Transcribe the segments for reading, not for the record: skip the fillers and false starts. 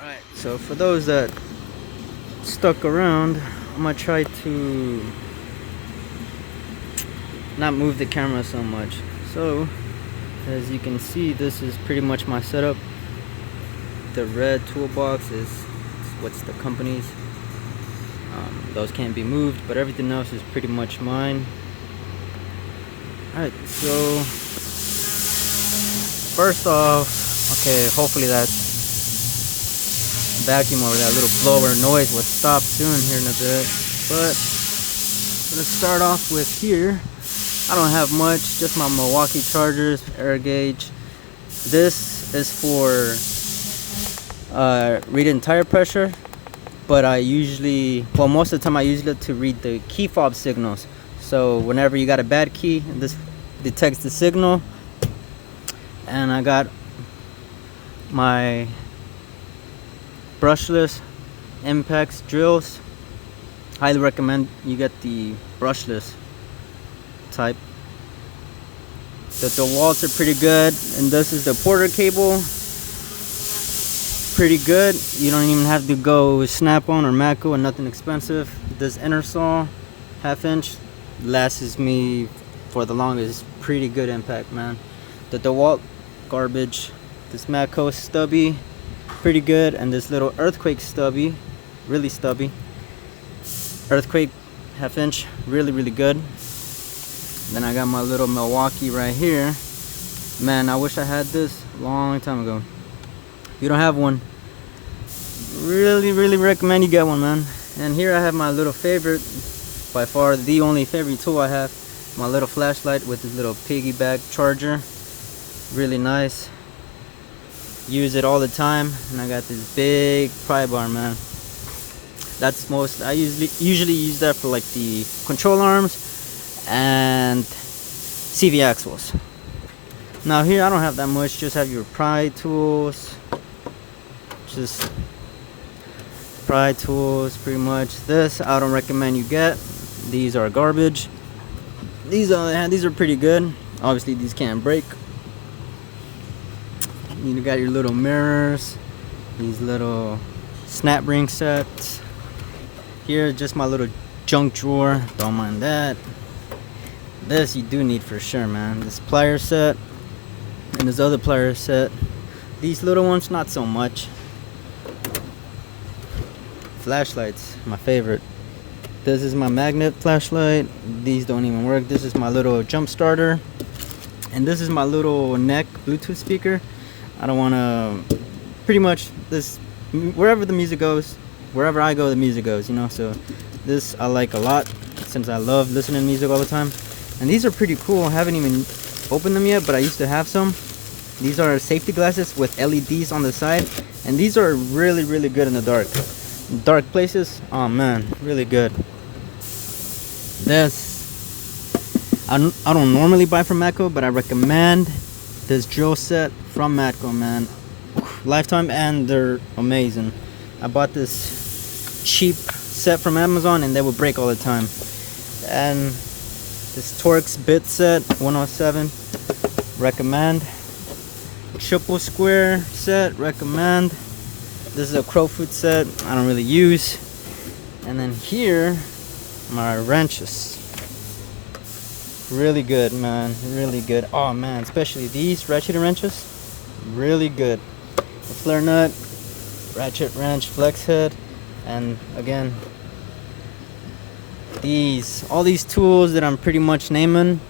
Alright, so for those that stuck around, I'm gonna try to not move the camera so much. So, as you can see, this is pretty much my setup. The red toolbox is what's the company's. Those can't be moved, but everything else is pretty much mine. Alright, so first off, okay, hopefully that vacuum or that little blower noise will stop soon here in a bit. But let's start off with here. I don't have much, just my Milwaukee chargers, air gauge. This is for reading tire pressure, but I usually, well, most of the time I use it to read the key fob signals. So whenever you got a bad key, this detects the signal. And I got my brushless Impex drills. Highly recommend you get the brushless type. The DeWalt's are pretty good, and this is the Porter cable. Pretty good. You don't even have to go Snap-on or Matco, and nothing expensive. This inner saw, 1/2 inch, lasts me for the longest. Pretty good impact, man. The DeWalt, garbage. This Matco stubby, pretty good, and this little earthquake stubby, really stubby. Earthquake, 1/2 inch, really good. Then I got my little Milwaukee right here. Man, I wish I had this a long time ago. If you don't have one, really recommend you get one, man. And here I have my little favorite, by far the only favorite tool I have, my little flashlight with this little piggyback charger. Really nice. Use it all the time. And I got this big pry bar, man. That's most, I usually use that for like the control arms and CV axles. Now here I don't have that much, just have your pry tools. Just pry tools, pretty much. This I don't recommend you get. These are garbage. These are pretty good. Obviously these can't break. You got your little mirrors, these little snap ring sets. Here, just my little junk drawer. Don't mind that. This you do need for sure, man. This plier set and this other plier set. These little ones, not so much. Flashlights, my favorite. This is my magnet flashlight. These don't even work. This is my little jump starter, and this is my little neck Bluetooth speaker. I don't want to, pretty much this, wherever the music goes, wherever I go the music goes, you know. So this I like a lot, since I love listening to music all the time. And these are pretty cool. I haven't even opened them yet, but I used to have some. These are safety glasses with LEDs on the side, and these are really good in the dark places. Oh man, really good. This I don't normally buy from Matco, but I recommend this drill set from Matco, man. Lifetime, and they're amazing. I bought this cheap set from Amazon and they would break all the time. And this Torx bit set 107, recommend. Triple square set, recommend. This is a Crowfoot set, I don't really use. And then here, my wrenches. Really good, man, really good. Oh man, especially these ratchet wrenches, really good. The flare nut, ratchet wrench, flex head, and again, all these tools that I'm pretty much naming,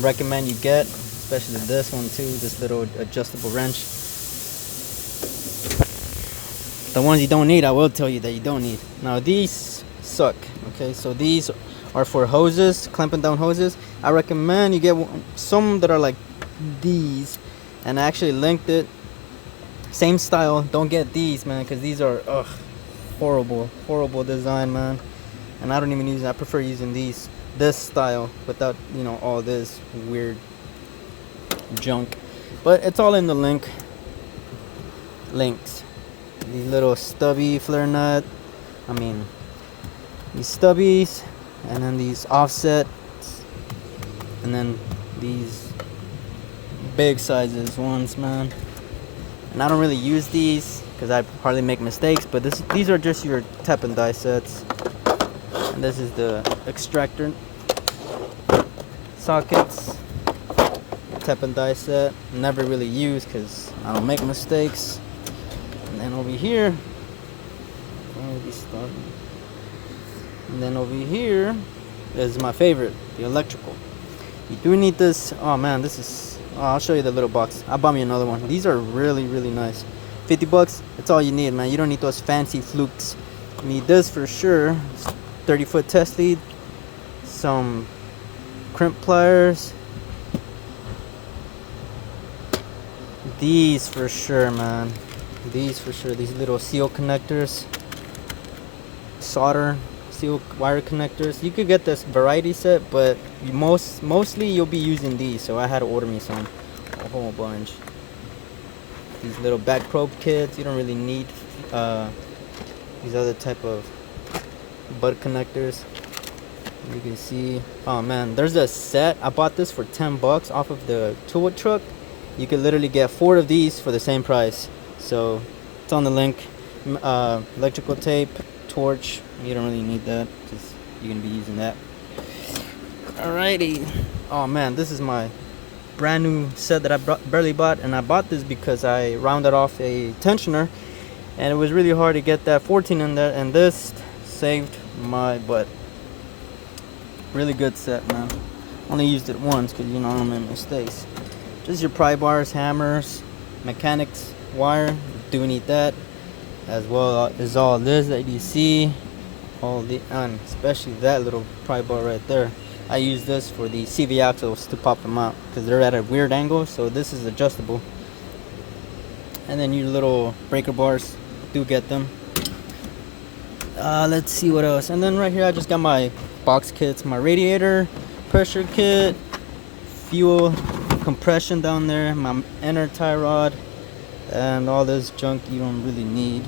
recommend you get, especially this one too, this little adjustable wrench. The ones you don't need, I will tell you that you don't need. Now these suck, okay, so these are for hoses, clamping down hoses. I recommend you get some that are like these, and I actually linked it, same style. Don't get these, man, because these are horrible design, man, and I don't even use it. I prefer using this style without, you know, all this weird junk. But it's all in the links. These little stubby flare nut, these stubbies, and then these offsets, and then these big sizes ones, man. and I don't really use these because I hardly make mistakes, but these are just your tap and die sets. And this is the extractor sockets, tap and die set. Never really use because I don't make mistakes. And then over here, and then over here is my favorite, the electrical. You do need this. Oh man, this is, I'll show you the little box. I bought me another one. These are really nice. 50 bucks, that's all you need, man. You don't need those fancy flukes. You need this for sure. 30-foot test lead, some crimp pliers, these for sure, man. These for sure. These little seal connectors, solder seal wire connectors. You could get this variety set, but mostly you'll be using these, so I had to order me some, a whole bunch. These little back probe kits, you don't really need these other type of butt connectors. You can see, oh man, there's a set. I bought this for 10 bucks off of the tool truck. You could literally get 4 of these for the same price, so it's on the link. Electrical tape, torch, you don't really need that because you're gonna be using that. Alrighty. Oh man, this is my brand new set that I barely bought, and I bought this because I rounded off a tensioner and it was really hard to get that 14 in there, and this saved my butt. Really good set, man. Only used it once because, you know, I don't make mistakes. Just your pry bars, hammers, mechanics wire, you do need that, as well as all this that you see, all the, and especially that little pry bar right there. I use this for the CV axles to pop them out because they're at a weird angle, so this is adjustable. And then your little breaker bars, do get them. Let's see what else. And then right here I just got my box kits, my radiator pressure kit, fuel compression down there, my inner tie rod, and all this junk you don't really need.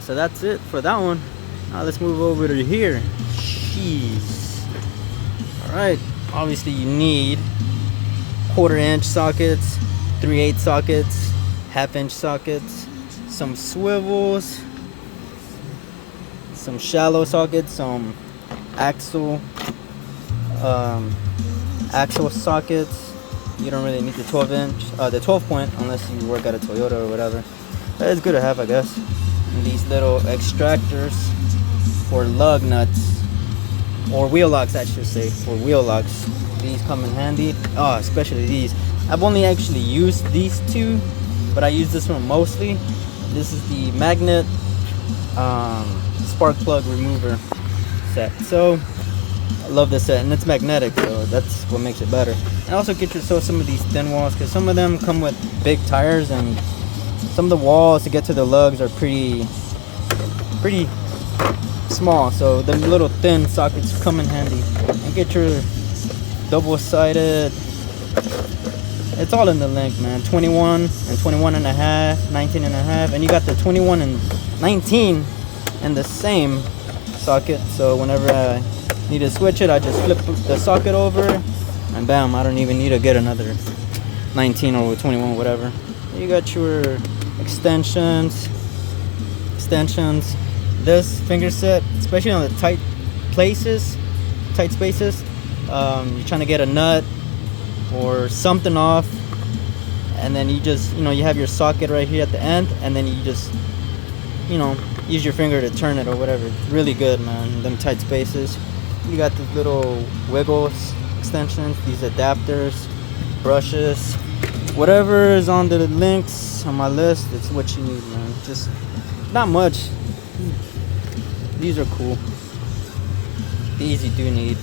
So that's it for that one. Now let's move over to here. Jeez. Alright, obviously you need 1/4 inch sockets, 3/8 sockets, 1/2 inch sockets, some swivels, some shallow sockets, some axle sockets. You don't really need the 12 inch, the 12 point unless you work at a Toyota or whatever. But it's good to have, I guess. And these little extractors for lug nuts, or wheel locks, I should say, for wheel locks. These come in handy. Oh, especially these. I've only actually used these two, but I use this one mostly. This is the magnet spark plug remover set. So I love this set, and it's magnetic, so that's what makes it better. And also get yourself some of these thin walls, because some of them come with big tires, and some of the walls to get to the lugs are pretty small, so the little thin sockets come in handy. And get your double-sided, it's all in the link, man. 21 and 21 and a half, 19 and a half, and you got the 21 and 19 in the same socket, so whenever I need to switch it, I just flip the socket over and bam, I don't even need to get another 19 or 21, whatever. You got your extensions, this finger set, especially on the tight spaces, you're trying to get a nut or something off, and then you just, you have your socket right here at the end, and then you just, use your finger to turn it or whatever. It's really good, man. Them tight spaces. You got these little wiggles, extensions, these adapters, brushes, whatever is on the links on my list. It's what you need, man. Just not much. These are cool. These you do need.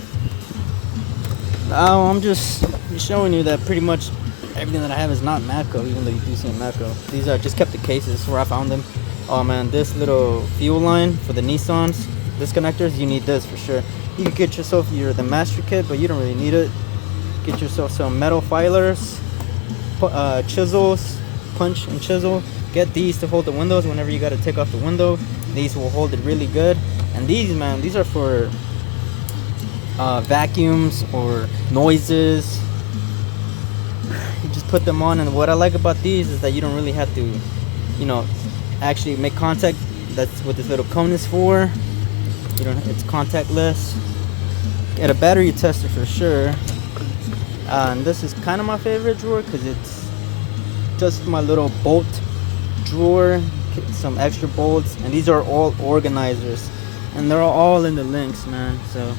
Now I'm just showing you that pretty much everything that I have is not Matco, even though you do see in Matco. These are just kept the cases where I found them. Oh man, this little fuel line for the Nissans, this connectors, you need this for sure. You can get yourself the master kit, but you don't really need it. Get yourself some metal filers, chisels, punch and chisel. Get these to hold the windows whenever you got to take off the window. These will hold it really good. And these, man, these are for vacuums or noises. You just put them on. And what I like about these is that you don't really have to, you know, actually make contact. That's what this little cone is for. You don't. It's contactless. Get a battery tester for sure. And this is kind of my favorite drawer because it's just my little bolt drawer. Some extra bolts, and these are all organizers, and they're all in the links, man. So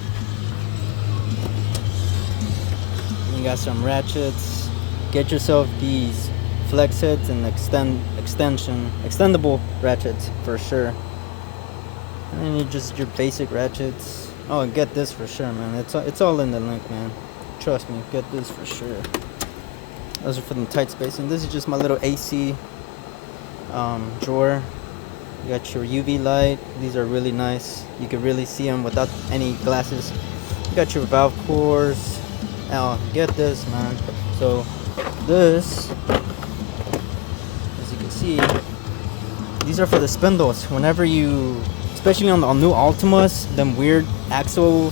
you got some ratchets. Get yourself these flex heads and extendable ratchets for sure. And then you just your basic ratchets. Oh, get this for sure, man. It's all in the link, man. Trust me, get this for sure. Those are for the tight spacing. This is just my little AC drawer. You got your UV light. These are really nice. You can really see them without any glasses. You got your valve cores. Now get this, man. So this, as you can see, these are for the spindles. Whenever you, especially on new Altimas, them weird axle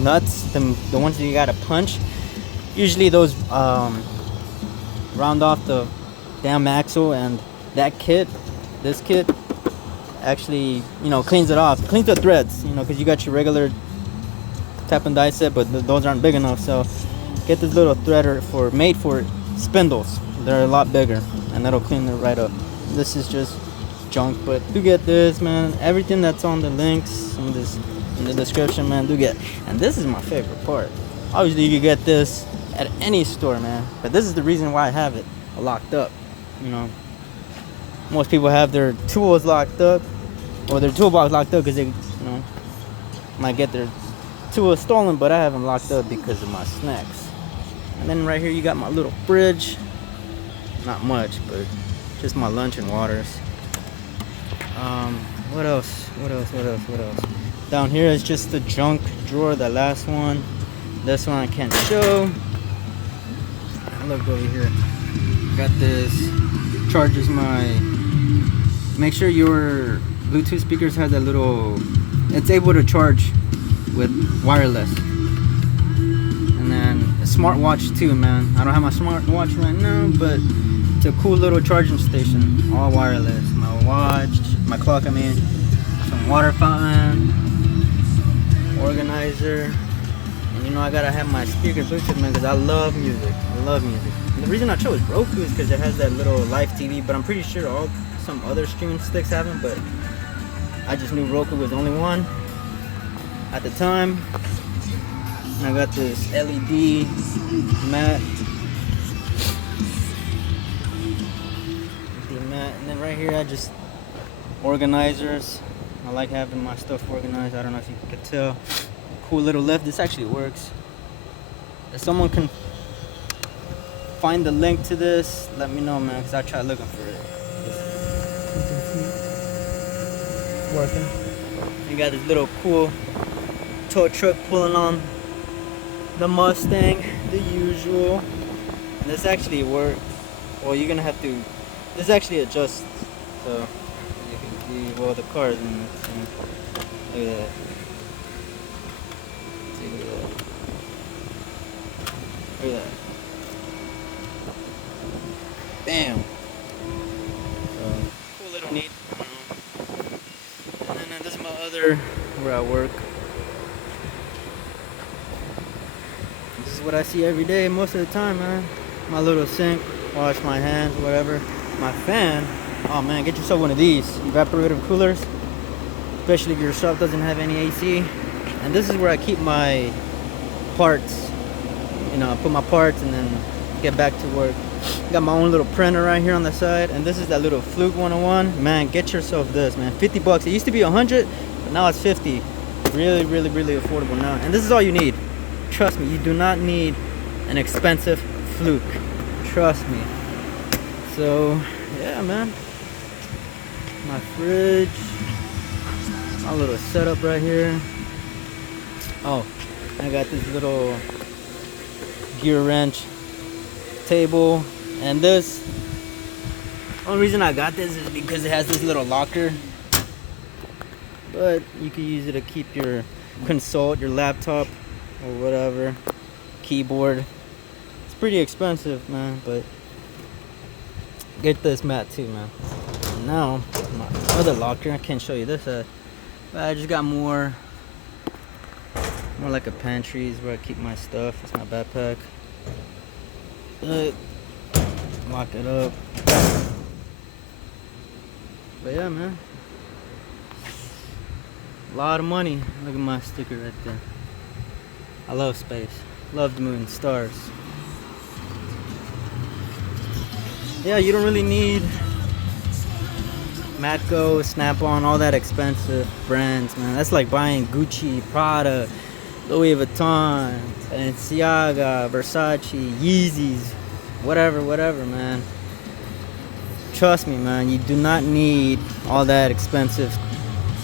nuts, the ones that you gotta punch, usually those round off the damn axle, and that kit, this kit, actually, you know, cleans it off, cleans the threads, you know, because you got your regular tap and die set, but those aren't big enough. So get this little threader made for spindles. They're a lot bigger, and that'll clean it right up. This is just junk, but do get this, man. Everything that's on the links in the description, man, do get. And this is my favorite part. Obviously, you can get this at any store, man, but this is the reason why I have it locked up. You know, most people have their tools locked up, or their toolbox locked up because they, you know, might get their tools stolen, but I have them locked up because of my snacks. And then right here you got my little fridge. Not much, but just my lunch and waters. What else? Down here is just the junk drawer, the last one. This one I can't show. Look over here. Got this. Charges my. Make sure your Bluetooth speakers has that little. It's able to charge with wireless. And then a smartwatch too, man. I don't have my smartwatch right now, but it's a cool little charging station. All wireless. My watch, my clock, I mean. Some water fountain. Organizer. And you know I gotta have my speaker Bluetooth, man, because I love music. And the reason I chose Roku is because it has that little live TV, but I'm pretty sure some other streaming sticks have them, but I just knew Roku was the only one at the time. And I got this LED mat. And then right here I just organizers. I like having my stuff organized. I don't know if you can tell. Cool little lift. This actually works. If someone can find the link to this, let me know, man, because I tried looking for it. It's working. You got this little cool tow truck pulling on the Mustang, the usual. And this actually works. Well, you're gonna have to. This actually adjusts, so you can see. Well, the car is in. Look at that. Look at that. Bam. Cool little neat. And then this is my other where I work. This is what I see every day, most of the time, man. My little sink, wash my hands, whatever. My fan. Oh man, get yourself one of these evaporative coolers, especially if your shop doesn't have any AC. And this is where I keep my parts. You know, I put my parts and then get back to work. Got my own little printer right here on the side, and this is that little Fluke 101. Man, get yourself this, man. 50 bucks. It used to be 100, but now it's 50. Really, really, really affordable now. And this is all you need. Trust me, you do not need an expensive Fluke. Trust me. So, yeah, man. My fridge. My little setup right here. Oh, I got this little gear wrench table, and this, only reason I got this is because it has this little locker, but you can use it to keep your console, your laptop or whatever, keyboard. It's pretty expensive, man, but get this mat too, man. Now my other locker, I can't show you this, but I just got more like a pantry is where I keep my stuff. It's my backpack. Lock it up. But yeah, man, a lot of money. Look at my sticker right there. I love space, love the moon, stars. Yeah, you don't really need Matco, Snap-on, all that expensive brands, man. That's like buying Gucci, Prada, Louis Vuitton, Balenciaga, Versace, Yeezys, whatever, man. Trust me, man, you do not need all that expensive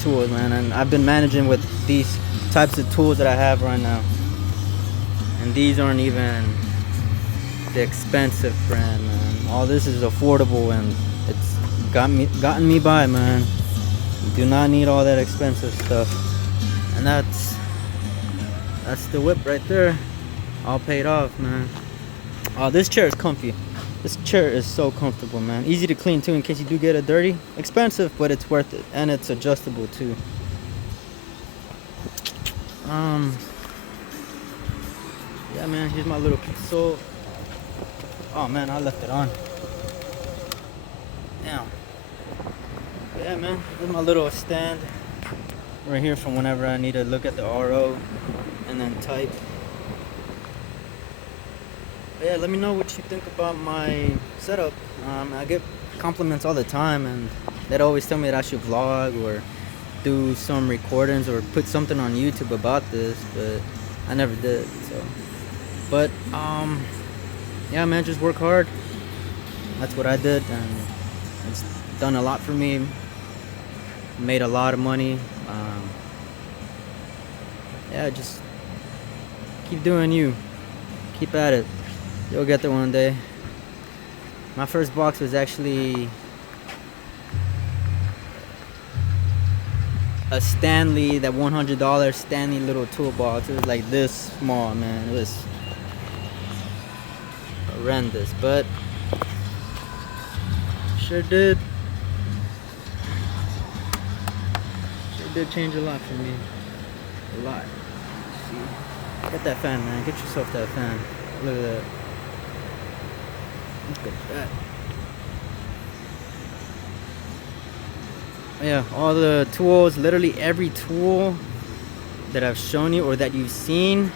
tools, man. And I've been managing with these types of tools that I have right now. And these aren't even the expensive brand, man. All this is affordable and it's gotten me by, man. You do not need all that expensive stuff. And that's the whip right there, all paid off, man. Oh, this chair is comfy. This chair is so comfortable, man. Easy to clean too in case you do get it dirty. Expensive, but it's worth it, and it's adjustable too. Yeah, man, here's my little console. Oh man, I left it on. Damn. Yeah, man, here's my little stand right here from whenever I need to look at the RO and then type. But yeah, let me know what you think about my setup. I get compliments all the time, and they'd always tell me that I should vlog or do some recordings or put something on YouTube about this, but I never did. So, but yeah, man, just work hard. That's what I did, and it's done a lot for me. Made a lot of money. Yeah, just keep doing you. Keep at it. You'll get there one day. My first box was actually a Stanley, that $100 Stanley little toolbox. It was like this small, man. It was horrendous, but sure did change a lot for me. A lot. See? Get that fan, man. Get yourself that fan. Look at that. Look at that. Yeah, all the tools, literally every tool that I've shown you or that you've seen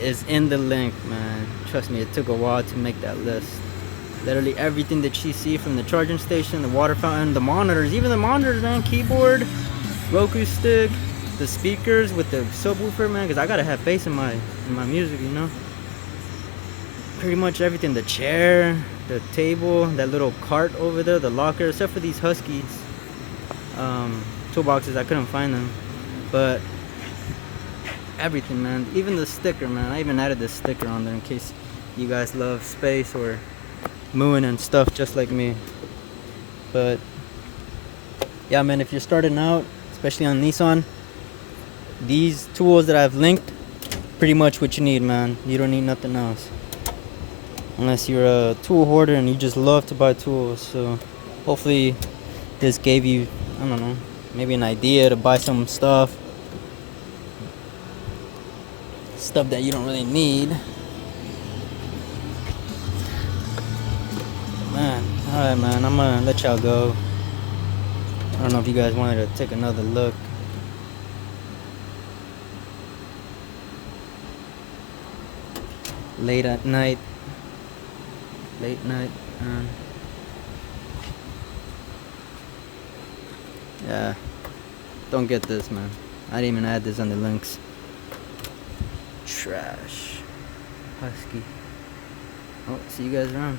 is in the link, man. Trust me, it took a while to make that list. Literally everything that you see, from the charging station, the water fountain, the monitors, even the monitors, man, keyboard, Roku stick, the speakers with the subwoofer, man, because I gotta have bass in my music, you know. Pretty much everything, the chair, the table, that little cart over there, the locker, except for these Huskies toolboxes, I couldn't find them, but everything, man. Even the sticker, man, I even added this sticker on there in case you guys love space or moon and stuff just like me. But yeah, man, if you're starting out, especially on Nissan, these tools that I've linked, pretty much what you need, man. You don't need nothing else, unless you're a tool hoarder and you just love to buy tools. So hopefully this gave you, I don't know, maybe an idea to buy some stuff that you don't really need. Man, alright, man, I'm gonna let y'all go. I don't know if you guys wanted to take another look. Late night, yeah, don't get this, man. I didn't even add this on the links. Trash. Husky. Oh, see you guys around.